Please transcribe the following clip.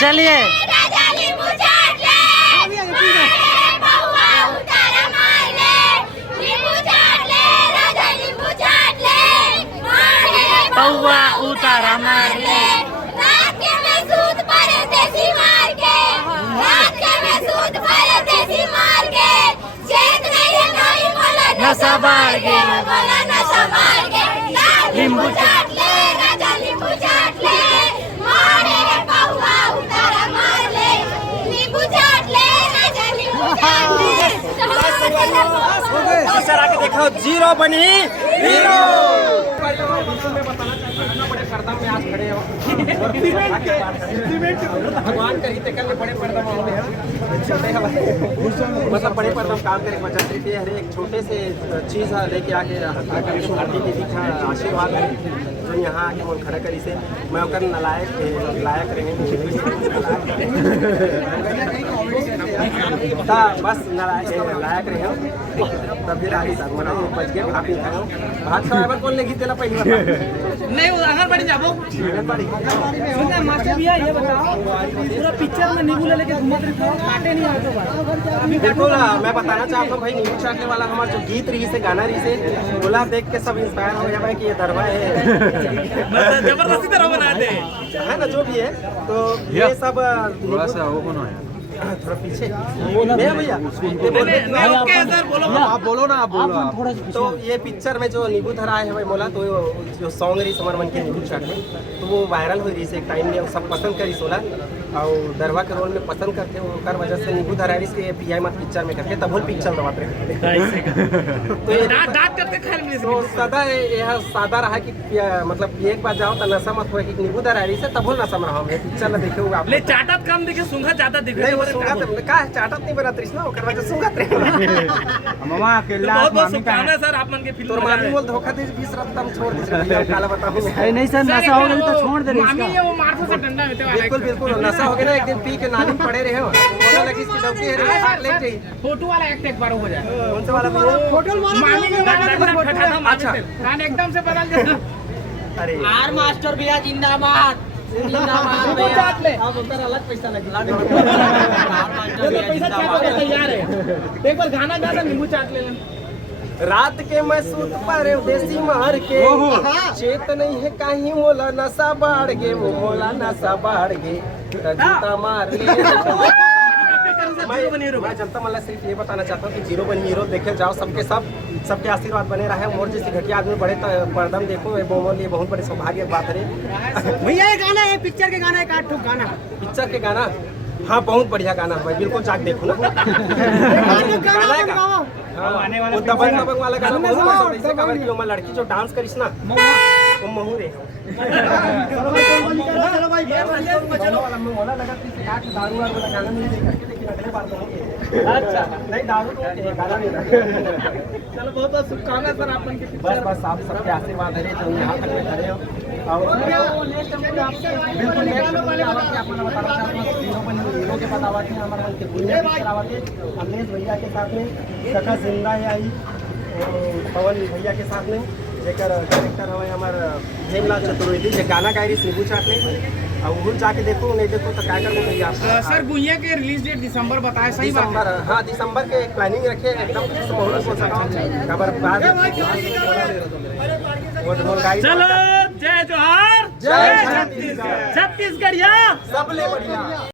चलिए पौवा उतारा मार ले रात के में सूद परदेसी मार के रात के में सूद परदेसी मार के चेत नहीं बोला नशा बार के बोला नशा मार के नींबू चाट ले राजा नींबू चाट ले मारे रे पौवा उतारा मार ले नींबू चाट ले राजा नींबू चाट ले सर आके देखो जीरो बनी हीरो। आज खड़े हो भगवान करी ते कल बड़े पर्दा में होते हैं मतलब बड़े पर्दा में काम करे मजा आती है। हर एक छोटे से चीज लेके आके आरती की दीक्षा आशीर्वाद है जो यहाँ आके मन खड़ा करी से मैं ओकर लायक रहे बस लायक रहे तब भी राही साहब मना बच गए भाभी भात खाए कौन लेगी तेला पहली बार नहीं वो आंगनबाड़ी जाबो सुनना मास्टर भैया ये बताओ पूरा पिक्चर में नींबू लेके घूमत रही था काटे नहीं आते बात देखो ना मैं बताना चाहता हूँ भाई नींबू चाटने वाला हमारा जो गीत रही से गाना रही से बोला देख के सब इंस्पायर हो गया भाई कि ये दरवा है जबरदस्ती तरह बनाते है ना जो भी है तो ये सब थोड़ा सा वो बनो थोड़ा पीछे भैया ओके सर बोलो आप बोलो ना आप बोलो तो ये पिक्चर में जो नींबू धरा है भाई मोला तो जो सॉन्ग रही समर मन के नींबू चाट में तो वो वायरल हो रही से एक टाइम में सब पसंद करी सोला और दरवा के रोल में पसंद करते हो कर वजह से नींबू धरा रही से पीआई मत पिक्चर में करके तब पिक्चर दबाते तो ये तो सदा यह सादा रहा कि मतलब एक बार जाओ तो नशा मत हो कि नींबू धरा रही से तब नशा में रहा पिक्चर में देखे आप चाटत कम देखे सुंघा ज्यादा दिखे चाटत नहीं बना ना ओकर वजह सुंगत रहे मामा अकेला मामी का है सर आप मन के फिल्म तोर मामी बोल धोखा दे 20 रात हम छोड़ दे काला बताऊं नहीं सर नशा हो गया तो छोड़ दे मामी ये वो मारते से डंडा होते वाला बिल्कुल बिल्कुल नशा हो गया ना एक दिन पी के नाली में पड़े रहे हो बोला लगी इसकी डबकी है ले जाइए फोटो वाला एक बार हो जाए कौन सा वाला फोटो मामी ने अच्छा कान एकदम से बदल गया अरे आर मास्टर भैया जिंदाबाद अलग पैसा लगेगा तैयार है एक बार गाना गा नींबू चाट ले रात के मैं सूत पर देसी मार के चेत नहीं है कहीं मोला नशा बाढ़ गे वो मोला नशा बाढ़ गे जूता मार ले मैं जनता मला सिर्फ ये बताना चाहता हूँ कि जीरो बनी हीरो देखे जाओ सबके आशीर्वाद बने रहे मोर जैसे घटिया आदमी बड़े पर्दम देखो बोमोल ये बहुत बड़ी सौभाग्य बात है भैया ये गाना है पिक्चर के गाना है काट ठोक गाना पिक्चर के गाना हाँ बहुत बढ़िया गाना है भाई बिल्कुल जाके देखो ना गाना है वो दबंग वाला गाना बहुत पसंद है इसे कवर की वो लड़की जो डांस करिस ना वो महू रे चलो भाई वाला मोला लगा कि दारू वाला गाना नहीं करके लेकिन अगले बार तो अच्छा नहीं दारू तो गाना नहीं चलो बहुत बहुत शुभकामनाएं सर आप बस आप सबके आशीर्वाद है जो यहाँ तक में खड़े हो और बिल्कुल हीरो के पता बात हमारे मन के अमरेश भैया के साथ में सखा जिंदा है आई पवन भैया के साथ में जेकर कैरेक्टर है हमारे हेमलाल चतुर्वेदी जो गाना गायरी नींबू चाट ले और वो जाके देखो नहीं देखो तो क्या करूँ भैया सर गुइया के रिलीज डेट दिसंबर बताए सही दिसंबर हाँ दिसंबर के प्लानिंग रखे एकदम मुहूर्त हो सका खबर बाद चलो जय जोहार जय छत्तीसगढ़ सबले बढ़िया